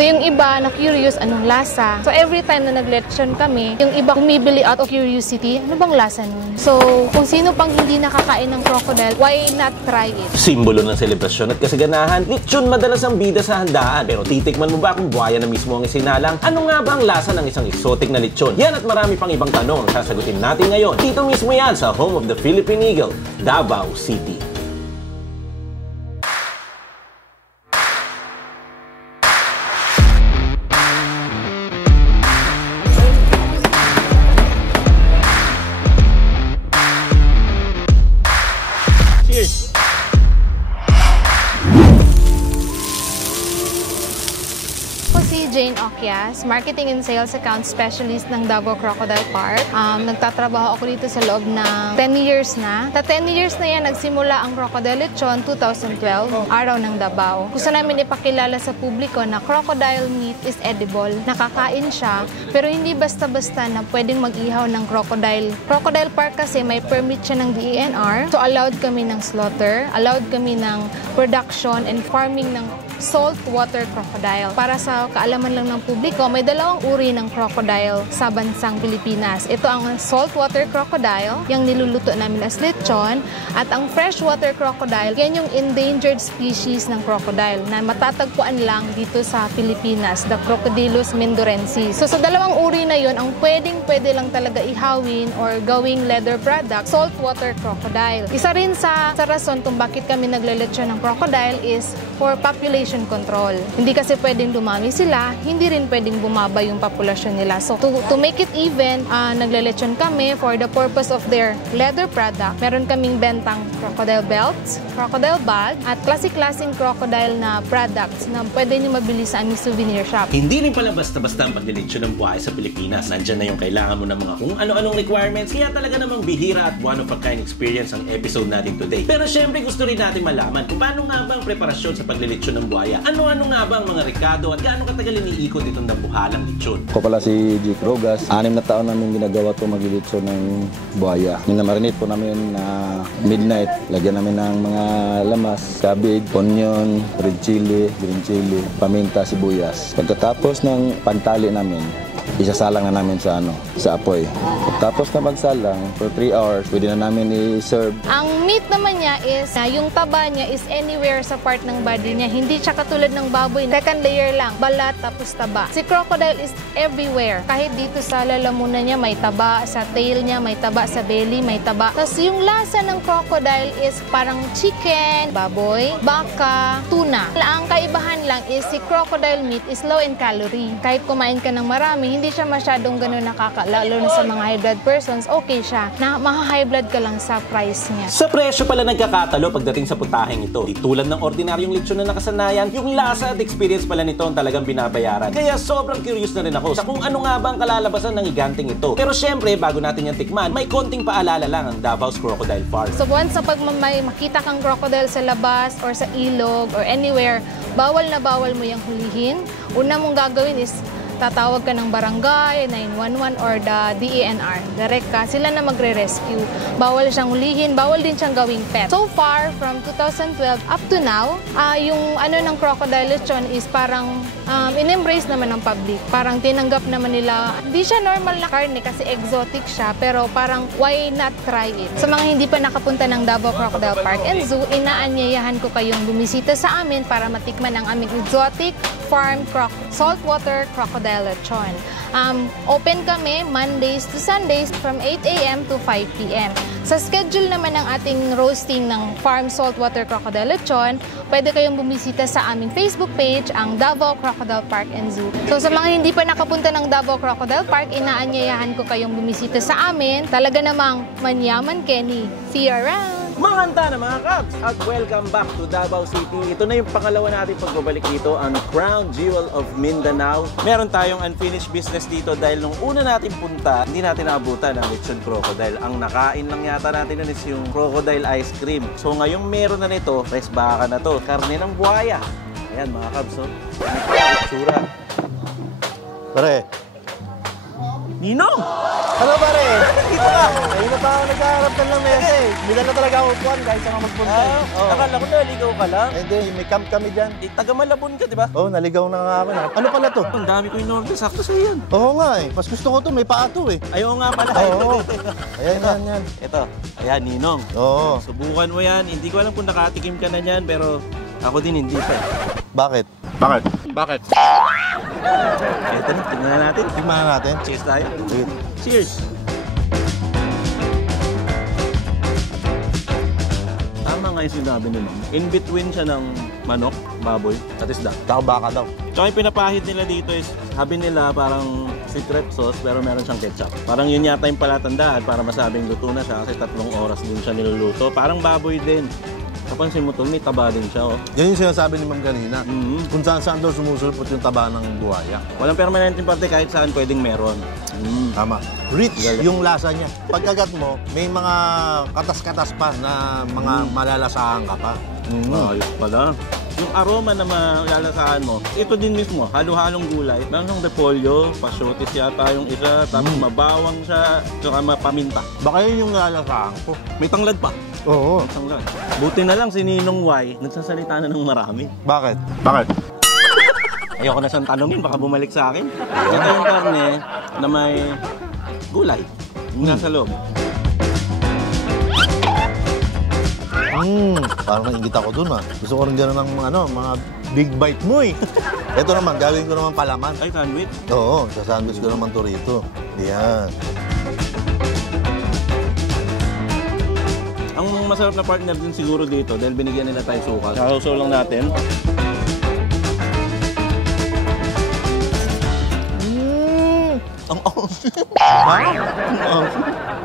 So yung iba na curious anong lasa. So every time na nag-lechon kami, yung iba bumibili out of curiosity, ano bang lasa nun? So kung sino pang hindi nakakain ng crocodile, why not try it? Simbolo ng selebrasyon at kasaganahan, lechon madalas ang bida sa handaan. Pero titikman mo ba kung buhaya na mismo ang isinalang? Ano nga ba ang lasa ng isang exotic na lechon? Yan at marami pang ibang tanong ang sasagutin natin ngayon. Dito mismo yan sa home of the Philippine Eagle, Davao City. Jane Okias, Marketing and Sales Account Specialist ng Davao Crocodile Park. Nagtatrabaho ako dito sa loob ng 10 years na. Sa 10 years na yan, nagsimula ang Crocodile Lechon 2012, araw ng Davao. Gusto namin ipakilala sa publiko na crocodile meat is edible. Nakakain siya, pero hindi basta-basta na pwedeng mag-ihaw ng crocodile. Crocodile Park kasi may permit siya ng DENR. So allowed kami ng slaughter, allowed kami ng production and farming ng saltwater crocodile. Para sa kaalaman lang ng publiko, may dalawang uri ng crocodile sa bansang Pilipinas. Ito ang saltwater crocodile, yung niluluto namin as lechon, at ang freshwater crocodile, yan yung endangered species ng crocodile na matatagpuan lang dito sa Pilipinas, the Crocodylus mendorensis. So sa dalawang uri na yun, ang pwede lang talaga ihawin or gawing leather product, saltwater crocodile. Isa rin sa rason kung bakit kami naglelechon ng crocodile is for population control. Hindi kasi pwedeng dumami sila, hindi rin pwedeng bumaba yung populasyon nila. So to make it even, naglelechon kami for the purpose of their leather product. Meron kaming bentang crocodile belts, crocodile bag, at klaseng crocodile na products na pwede nyo mabili sa aming souvenir shop. Hindi rin pala basta-basta ang paglilechon ng buhay sa Pilipinas. Nandyan na yung kailangan mo ng mga kung ano-anong requirements. Kaya talaga namang bihira at one of a kind experience ang episode natin today. Pero syempre gusto rin natin malaman kung paano nga ba ang preparasyon sa paglilechon ng buhay. Ano-ano nga ba ang mga rekado at gaano katagal iniikot itong nabuhalang lechon? Ako pala si Jake Rogas. 6 na taon namin ginagawa ito maglilechon ng buhaya. Minamarinate po namin na midnight. Lagyan namin ng mga lamas, cabbage, onion, red chili, green chili, paminta, sibuyas. Pagkatapos ng pantali namin, isasalang na namin sa apoy. Tapos na magsalang for 3 hours, pwede na namin i-serve. Ang meat naman niya is, yung taba niya is anywhere sa part ng body niya. Hindi siya katulad ng baboy. Second layer lang, balat tapos taba. Si crocodile is everywhere. Kahit dito sa lalamunan niya, may taba. Sa tail niya, may taba. Sa belly, may taba. Tapos yung lasa ng crocodile is parang chicken, baboy, baka, tuna. Ang kaibahan lang is si crocodile meat is low in calorie. Kahit kumain ka ng marami, hindi siya masyadong ganun lalo na sa mga high blood persons, okay siya. Na maha-high blood ka lang sa price niya. Sa presyo pala nagkakatalo pagdating sa putaheng ito. Di tulad ng ordinaryong lechon na nakasanayan, yung lasa at experience pala nito ang talagang binabayaran. Kaya sobrang curious na rin ako sa kung ano nga ba ang kalalabasan ng higanting ito. Pero syempre, bago natin yan tikman, may konting paalala lang ang Davao's Crocodile Farm. So once sa may makita kang crocodile sa labas or sa ilog or anywhere, bawal na bawal mo yung hulihin. Una mong gagawin is tatawag ka ng barangay, 911 or the DENR. Direct ka, sila na magre-rescue. Bawal siyang hulihin, bawal din siyang gawing pet. So far, from 2012 up to now, yung ng crocodile lechon is parang in-embrace naman ng public. Parang tinanggap naman nila, hindi siya normal na karne kasi exotic siya, pero parang why not try it? Sa mga hindi pa nakapunta ng Davao Crocodile Park and Zoo, inaanyayahan ko kayong bumisita sa amin para matikman ang aming exotic farm saltwater crocodile lechon. Open kami Mondays to Sundays from 8 a.m. to 5 p.m. Sa schedule naman ng ating roasting ng farm saltwater crocodile lechon, pwede kayong bumisita sa aming Facebook page, ang Davao Crocodile Park and Zoo. So sa mga hindi pa nakapunta ng Davao Crocodile Park, inaanyayahan ko kayong bumisita sa amin. Talaga namang manyaman Kenny. See you around! Maganda na mga Cubs! At welcome back to Davao City. Ito na yung pangalawa natin pagbabalik dito, ang Crown Jewel of Mindanao. Meron tayong unfinished business dito dahil nung una natin punta, hindi natin naabutan ang lechon crocodile. Ang nakain lang yata natin nun is yung crocodile ice cream. So ngayong meron na nito, fresh baka na to, karne ng buhaya. Ayan mga Cubs, oh. Itsura. Pare. Ninong! Hello pare! Dito ka! Ayun na ba ako nagkaharap ka ng mesa eh. Hindi na talaga ako upuan kahit saan ako magpunta. Akala ko naligaw ka lang. Hindi, may camp kami dyan. Taga Malabon ka, di ba? Oo, naligaw na nga ako. Ano pala to? Ang dami ko in-order. Sakto sa'yo yan. Oo nga eh. Mas gusto ko to, may paa to eh. Ayaw nga pala. Oo. Ayan, yan. Ito. Ayan, Ninong. Oo. Subukan mo yan. Hindi ko alam kung nakatikim ka na yan, pero ako din hindi pa. Bakit? Bakit? Ito na, tingnan na natin. Tingnan na natin. Cheers tayo. Sige. Cheers! Tama nga yung sinabi ni Ma'am. In between siya ng manok, baboy, at isda. Tsaka baka daw. Tsaka yung pinapahid nila dito is, sabi nila parang secret sauce pero meron siyang ketchup. Parang yun yata yung palatandaan para masabing luto na siya kasi 3 oras din siya niluluto. Parang baboy din. Kapansin mo to, may taba din siya, oh. Yan yung sinasabi ni Ma'am kanina. Mm-hmm. Kung saan daw sumusulpot yung taba ng buhaya. Walang permanenteng parte kahit saan pwedeng meron. Tama. Rich yung lasa niya. Pagkagat mo, may mga katas-katas pa na mga malalasahan ka pa. Ayos pala. Yung aroma na malalasahan mo, ito din mismo, halo-halong gulay. Meron siyang repolyo, pasyotis yata yung isa, tapos mabawang siya, saka mapaminta. Baka yun yung nalalasahan ko. May tanglad pa. Oo. Tanglad. Buti na lang si Ninong Y, nagsasalita na ng marami. Bakit? Ayoko na siyang tanongin, baka bumalik sa akin. Ito yung karne na may gulay. Yung nasa loob. Parang nainggit ako dun ah. Gusto ko rin gano'n ng mga big bite mo eh. Ito naman, gawin ko naman palaman. Ay, sandwich? Oo, sa sandwich ko naman to rito. Yan. Ang masarap na partner din siguro dito dahil binigyan nila tayo suka. Kakausaw lang natin. Ang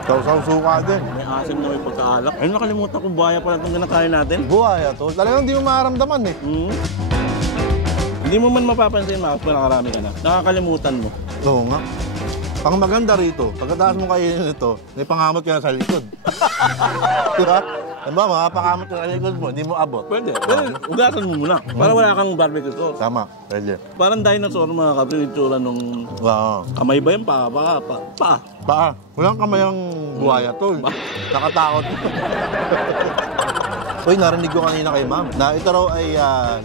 sausaw suka din. May asim na may pagkaalak. Ay, nakalimutan ko, buhaya pala itong kinakain natin. Buhaya to. Talagang hindi mo maramdaman eh. Hindi mo man mapapansin, Max, kung nakarami ka na. Nakakalimutan mo. Oo nga. Ang maganda rito, pagkatapos mo kainin ito, may pangamot ka na sa likod. Diba? Diba, makapakamot ka sa likod mo, hindi mo abot. Pwede. Pero ugasan mo muna. Para wala kang barbecue sauce. Tama, pwede. Parang dinosaur mga kapinitsura nung... Wow. Kamay ba yun? Pa. Paa. Walang kamay ang buhaya to. Nakatakot. Uy, narinig ko kanina kay Ma'am na ito raw ay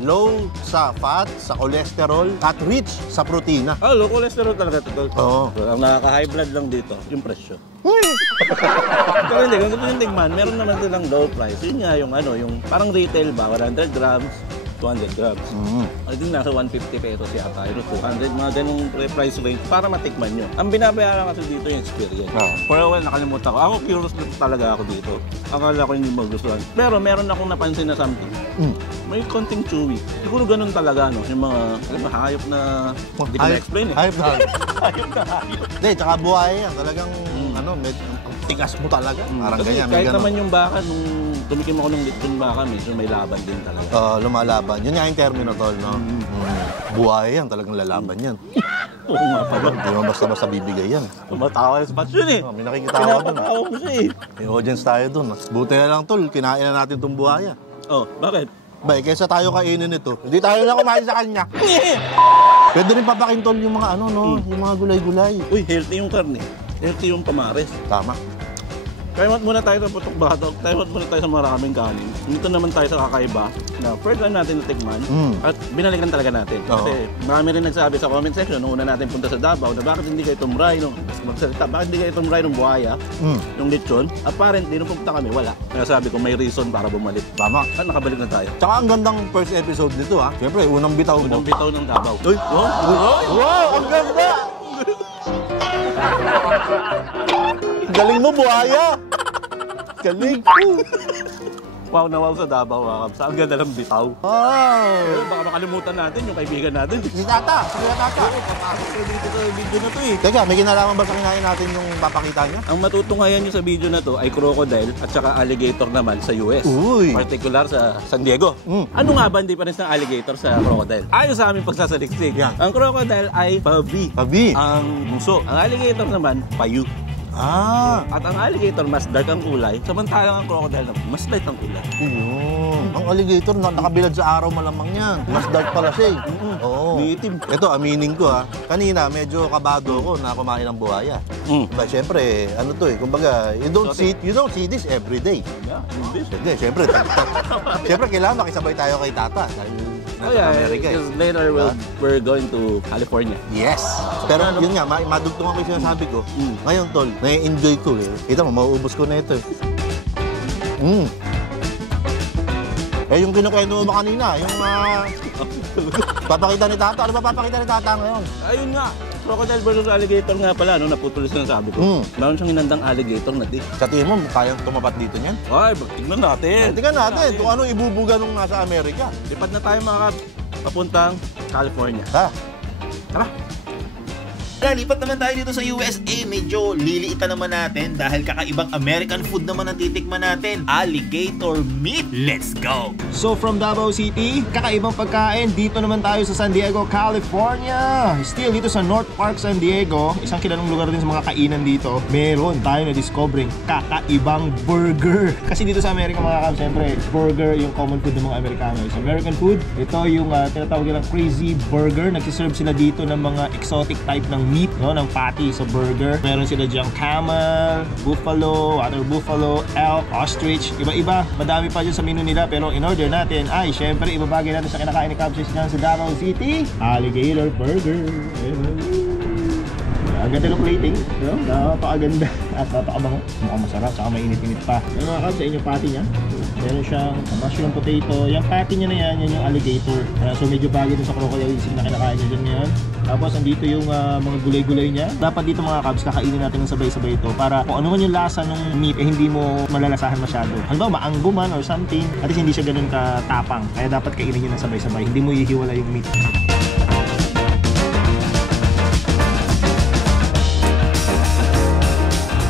low sa fat, sa cholesterol, at rich sa protina. Low cholesterol talaga ito. Oo. Ang nakaka-high blood lang dito, yung presyo. Pero hindi, kung gusto nyo tigman, meron naman silang low price. Yun nga yung yung parang retail ba, 100 grams, 200 grams. I think nasa 150 pesos yata, 200, mga ganung price range para matikman nyo. Ang binabayaran kasi dito yung experience. For a while, nakalimutan ko. Ako, curious talaga ako dito. Akala ko hindi magustuhan. Pero meron akong napansin na something. May konting chewy. Siguro ganun talaga, no? Yung mga hayop na... Hindi ko na-explain eh. Hayop na hayop. Hayop na hayop. Hindi, tsaka buhay yan. Talagang, tigas mo talaga. Parang kasi ganyan. kahit naman yung baka, nung tumikim ako ng lechon baka, medyo may laban din talaga. Lumalaban. Yun nga yung termino, tol, no? Buhay yan. Talagang lalaban yan. Oo nga pala. Hindi mo basta-basta bibigay yan. Tumatawa yung spot yun eh. May nakikita ako dun. Pinapatawa mo siya eh. May audience tayo dun. Buti na lang, tol. Kinain na natin itong buhaya. Bakit? Bay, kaysa tayo kainin ito, hindi tayo na kumain sa kanya. Pwede rin papakintol yung mga yung mga gulay-gulay. Uy, healthy yung karne. Healthy yung pamares. Tama. Kaymat muna tayo sa putok batok, kaymat muna tayo sa maraming kanin. Dito naman tayo sa kakaiba na first time natin natikman at binalikan talaga natin. Kasi marami rin nagsabi sa comment section nung una natin punta sa Davao na bakit hindi kayo tumray nung magsalita, bakit hindi kayo tumray nung buhaya, yung lechon. Apparently, nung pumunta kami, wala. Kaya sabi ko may reason para bumalik. Tama. At nakabalik na tayo. Tsaka ang gandang first episode nito ha. Siyempre, unang bitaw mo. Unang bitaw ng Davao. Uy! Wow! Ang ganda! Galing mo, buhaya! Galing! Wow na wow sa Davao, sa ang ganda ng bitaw. Wow! Pero baka makalimutan natin yung kaibigan natin. Si Tata! Si Tata! Papasok na dito sa video na to eh. Teka, may kinalaman ba sa kinain natin yung papakita niya? Ang matutunghayan nyo sa video na to ay crocodile at saka alligator naman sa US. Uy! Particular sa San Diego. Ano nga ba ang difference ng alligator sa crocodile? Ayon sa aming pagsasaliksik, Yeah. ang crocodile ay pabi. Pabi! Ang buso. Ang alligator naman, payu. At ang alligator, mas dark ang kulay. Samantalang ang crocodile, mas light ang kulay. Yun. Ang alligator, nakabilad sa araw malamang yan. Mas dark pala siya eh. Oo. Itim. Ito, aminin ko ha. Kanina, medyo kabado ko na kumain ng buhaya. Diba, syempre, ano to eh. Kumbaga, you don't see this every day. Yeah, this. Hindi, syempre. Syempre, kailangan makisabay tayo kay Tata. Dahil nasa Amerika eh. Because later we're going to California. Yes. Pero yun nga, madugtungan ko yung sinasabi ko. Ngayon, tol, na-enjoy ko eh. Kita mo, mauubos ko na ito eh. Eh, yung kinukwento mo kanina, yung papakita ni Tata. Ano ba papakita ni Tata ngayon? Ayun nga. Crocodile versus alligator nga pala, no? Naputulis na sabi ko. Meron siyang hinandang alligator na di. Sa tingin mo, kayang tumapat dito niyan? Ay, tignan natin. Tingnan natin kung ano ibubuga nung nasa Amerika. Lipad na tayo mga kabs. Papuntang California. Ha? Tara. Lipat naman tayo dito sa USA. Medyo liliitan naman natin dahil kakaibang American food naman ang titikman natin. Alligator meat. Let's go! So from Davao City, kakaibang pagkain. Dito naman tayo sa San Diego, California. Still dito sa North Park, San Diego. Isang kilalang lugar din sa mga kainan dito. Meron tayo na-discovering kakaibang burger. Kasi dito sa Amerika mga kam, siyempre, burger yung common food ng mga Amerikano. Sa American food, ito yung tinatawag nilang crazy burger. Nagsiserve sila dito ng mga exotic type ng meat, no, ng patty sa burger. Meron sila diyang camel, buffalo, water buffalo, elk, ostrich, iba-iba. Madami pa dyan sa menu nila, pero in order natin ay syempre ibabagay natin sa kinakain ni Capsis dyan sa Davao City, alligator burger. Ang ganda ng plating, no? Napakaganda at napakabango. Mukhang masarap, saka mainit-init pa. Ano mga Capsis, sa inyong patty niya? Meron siyang mushroom potato. Yung patty niya na yan yung alligator. So medyo bagay dun sa crocodile na kinakain niya dyan ngayon. Tapos andito yung mga gulay-gulay niya. Dapat dito mga kabs, kakainin natin ng sabay-sabay ito para kung ano man yung lasa ng meat, hindi mo malalasahan masyado. Ano ba, maanggo man or something, at least hindi siya ganun katapang. Kaya dapat kainin niyo ng sabay-sabay. Hindi mo ihiwala yung meat.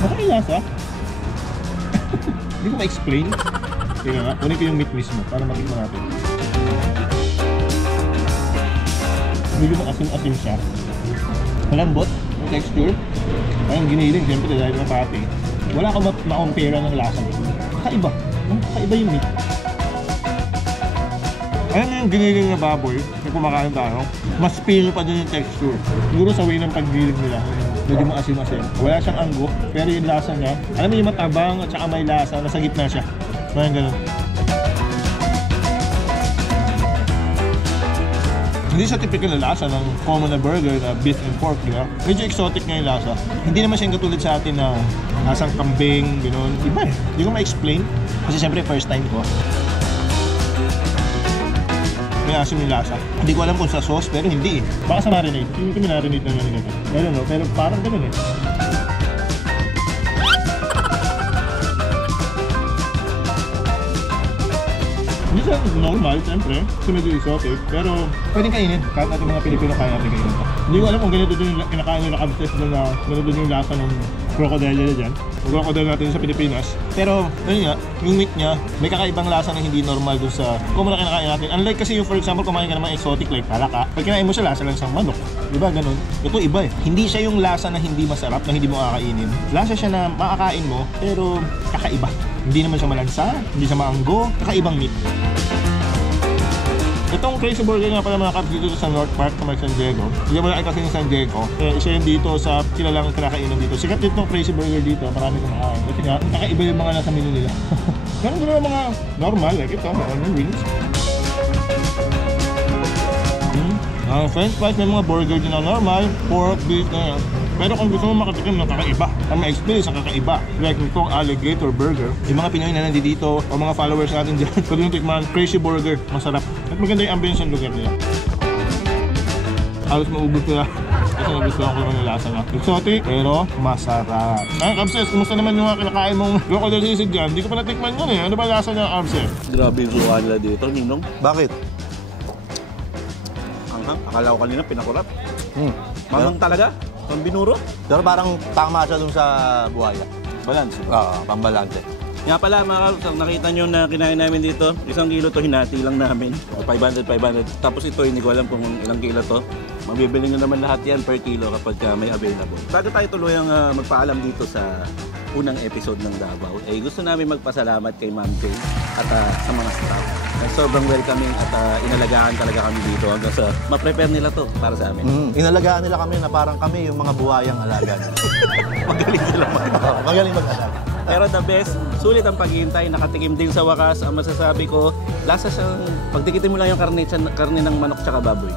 Bakit lasa? Hindi ko ma-explain. Tingnan nga, kunin ko yung meat mismo para makikita natin. Medyo asim-asim siya. Malambot, yung texture. Parang giniling, siyempre dahil na pati. Wala ka ma-compare ng lasa. Kakaiba. Kakaiba yung meat. Alam mo yung giniling na baboy na kumakain tayo? Mas feel pa din yung texture. Siguro sa way ng paggiling nila. Medyo maasim-asim. Wala siyang anggo, pero yung lasa niya, alam mo yung matabang at saka may lasa, nasa gitna siya. Parang ganun. Hindi siya typical na lasa ng common na burger na beef and pork, di ba? Medyo exotic nga yung lasa. Hindi naman siya katulad sa atin na lasang kambing, gano'n. Iba eh. Hindi ko ma-explain. Kasi siyempre first time ko. May asim yung lasa. Hindi ko alam kung sa sauce, pero hindi eh. Baka sa marinade. Hindi ko minarinade na ganito. I don't know, pero parang gano'n eh. Hindi siya normal, siyempre. Kasi medyo exotic. Pero pwedeng kainin. Kahit natin mga Pilipino kaya natin kainin ito. Hindi ko alam kung ganito din yung kinakain nila kabses doon na ganito din yung lasa ng crocodile nila dyan. Yung crocodile natin sa Pilipinas. Pero, ayun nga, yung meat niya, may kakaibang lasa na hindi normal doon sa common na kinakain natin. Unlike kasi yung for example, kumain ka ng mga exotic like palaka. Pag kinain mo siya, lasa lang siyang manok. Diba? Ganun. Ito iba eh. Hindi siya yung lasa na hindi masarap, na hindi mo kakainin. Lasa siya na makakain mo, pero kakaiba. Hindi naman siya malansa, hindi siya maanggo, kakaibang meat. Itong Crazy Burger nga pala mga kabs dito sa North Park sa San Diego. Hindi mo lang kasi ng San Diego. Isa yun dito sa kilalang kinakainan dito. Sikat dito itong Crazy Burger dito, marami kumakain. Kasi nga, kakaiba yung mga nasa menu nila. Meron din mga normal, like ito, may onion rings. French fries, may mga burger din na normal, pork, beef, na yan. Pero kung gusto mo makatikim ng kakaiba, ang ma-experience ang kakaiba, like itong alligator burger, yung mga Pinoy na nandito o mga followers natin dyan, pwede yung tikman, Crazy Burger, masarap. At maganda yung ambience ng lugar nila. Halos maubos nila. Kasi nagustuhan ko naman yung lasa na exotic, pero masarap. Ay, Abses, kumusta naman yung kinakain mong crocodile sisig dyan? Hindi ko pa natikman yun eh. Ano ba lasa niya, Abses? Grabe yung suka nila dito, Ninong. Bakit? Anghang. Akala ko kanina pinakurat. Manghang talaga. Pambinuro. Pero parang tama siya dun sa buhaya. Balance. Oo, pambalante. Nga pala mga kabs, nakita nyo na kinain namin dito, 1 kilo to hinati lang namin. 500. Tapos ito, hindi ko alam kung ilang kilo to. Mabibili nyo naman lahat yan per kilo kapag may available. Bago tayo tuluyang magpaalam dito sa unang episode ng Davao, gusto namin magpasalamat kay Ma'am Jane at sa mga staff. Sobrang welcoming at inalagaan talaga kami dito hanggang sa ma-prepare nila to para sa amin. Inalagaan nila kami na parang kami yung mga buhayang alaga. Magaling sila Magaling mag-alaga. Pero the best, sulit ang paghihintay, nakatikim din sa wakas. Ang masasabi ko, lasa siyang, pagdikitin mo lang yung karne ng manok tsaka baboy.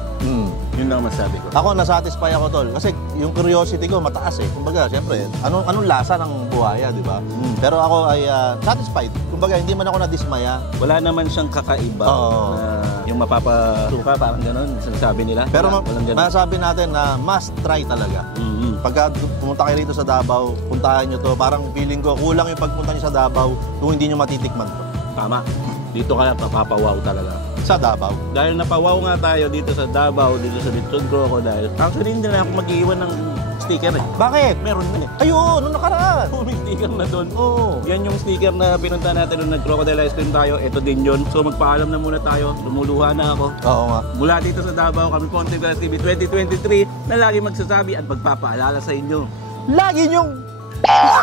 Yun lang masasabi ko. Ako, nasatisfy ako, tol. Kasi yung curiosity ko mataas eh. Kumbaga, siyempre, anong lasa ng buhaya, di ba? Pero ako ay satisfied. Kumbaga, hindi man ako nadismaya. Wala naman siyang kakaiba na yung mapapasuka, parang gano'n, sinasabi nila. Pero walang ganun. masasabi natin na must try talaga. Pagka pumunta kayo rito sa Davao, puntahan nyo to. Parang feeling ko, kulang yung pagpunta nyo sa Davao kung hindi nyo matitikman to. Tama. Dito kaya papawaw talaga. Sa Davao. Dahil napawaw nga tayo dito sa Davao, dito sa Lechon Crocodile. Actually, hindi na ako mag-iwan ng sticker eh. Bakit? Meron na eh. Ayun, nung nakaraan. May sticker na doon. Oo. Yan yung sticker na pinunta natin nung nag-crocodile ice cream tayo. Ito din yun. So magpaalam na muna tayo. Lumuluha na ako. Oo nga. Mula dito sa Davao, kami po ang Team Kalas TV 2023 na lagi magsasabi at magpapaalala sa inyo. Lagi nyong...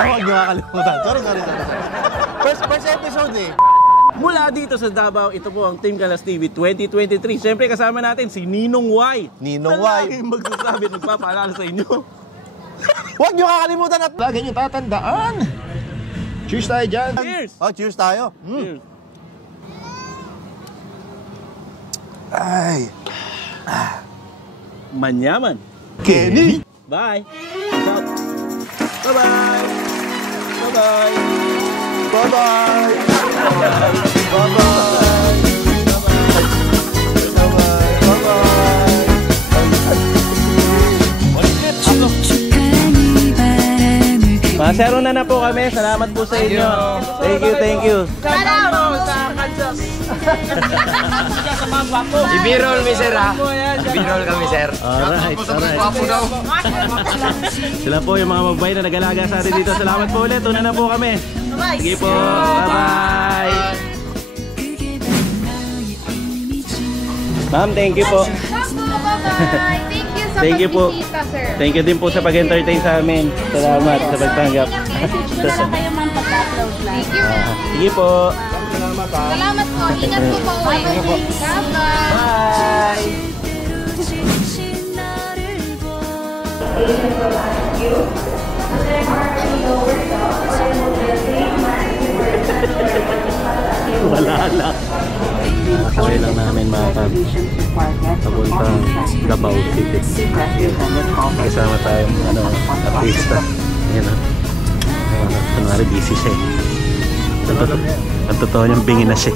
Huwag nyo kakalimutan. Sorry. First episode eh. Mula dito sa Davao, ito po ang Team Kalas TV 2023. Siyempre kasama natin si Ninong Y. Ninong Y. Na laging magsasabi at magpapaalala sa inyo. Huwag nyo kakalimutan at... Lagi nyo tatandaan. Cheers tayo dyan. Cheers! Oh, cheers tayo. Cheers! Ay. Manyaman. Kenny. Bye! Bye-bye! Bye-bye! Bye-bye. Bye-bye. Masero na po kami. Salamat po sa inyo. Thank you. Ibirol mi sir ha. Ibirol kami sir. Alright. Sila po yung mga mabay na nag-alaga sa atin dito. Salamat po ulit. Una na po kami. Sige po. Bye-bye. Ma'am, thank you po. Bye-bye. Thank you po. Sir. Thank you din po sa pag-entertain sa amin. Salamat sa pagtanggap. Thank you, ma'am. Sige po. Salamat po. Ingat po po. Bye-bye. Wala lang. Sakay lang namin mga pag papuntang Davao City. Kasama tayong artista. Yan o. Kunwari busy siya eh. Ang totoo niyang bingi na siya.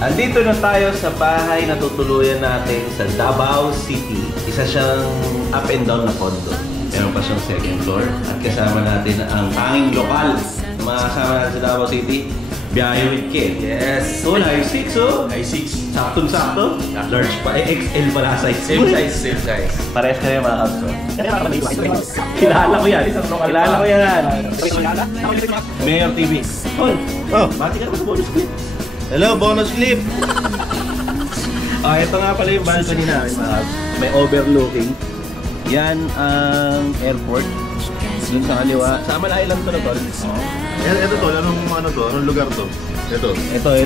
Andito na tayo sa bahay na tutuluyan natin sa Davao City. Isa siyang up and down na condo. Meron pa siyang second floor. At kasama natin ang tanging lokal na mga kasama natin sa Davao City. Biyahe with Ken. Yes. Oh, high 6 oh. High 6. Saktong-sakto. Large pa. XL pala size. Same size. Parehas kayo mga kabs. Kilala ko yan. Kilala ko yan. Mayor TV. Oh, bati ka naman sa bonus clip. Hello, bonus clip. Ito nga pala yung balcony namin mga kabs. May overlooking. Yan ang airport. Doon sa kaliwa. Sa Amalay lang ito na tol. Ito tol, anong lugar to? Ito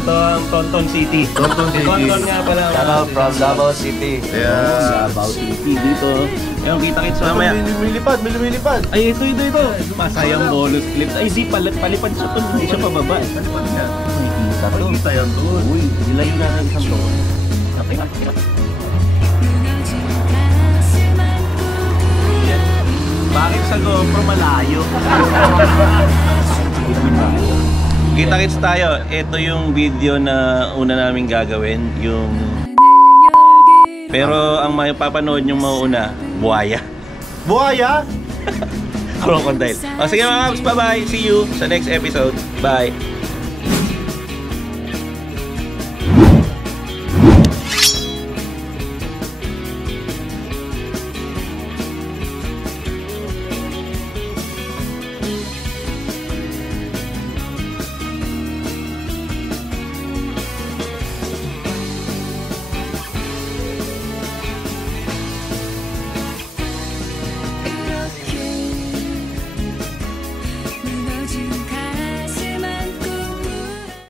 ang Tonton City. Tonton City. Tonton nga pala. Shout out from Davao City. Yeah. Davao City dito. Yung kita-kits mamaya. Lumilipad. Ay, ito. Masayang bonus clips. Ay, di, palipad siya to. Hindi siya pababa. Palipad niya. Makikita to. Makikita yan tol. Uy, nilayo natin isang to. Okay. Bakit sa GoPro malayo? Kita-kits tayo. Ito yung video na una namin gagawin. Pero ang mapapanood yung mauuna, buhaya. Buhaya? Crocodile. O sige mga kaps, bye-bye. See you sa next episode. Bye.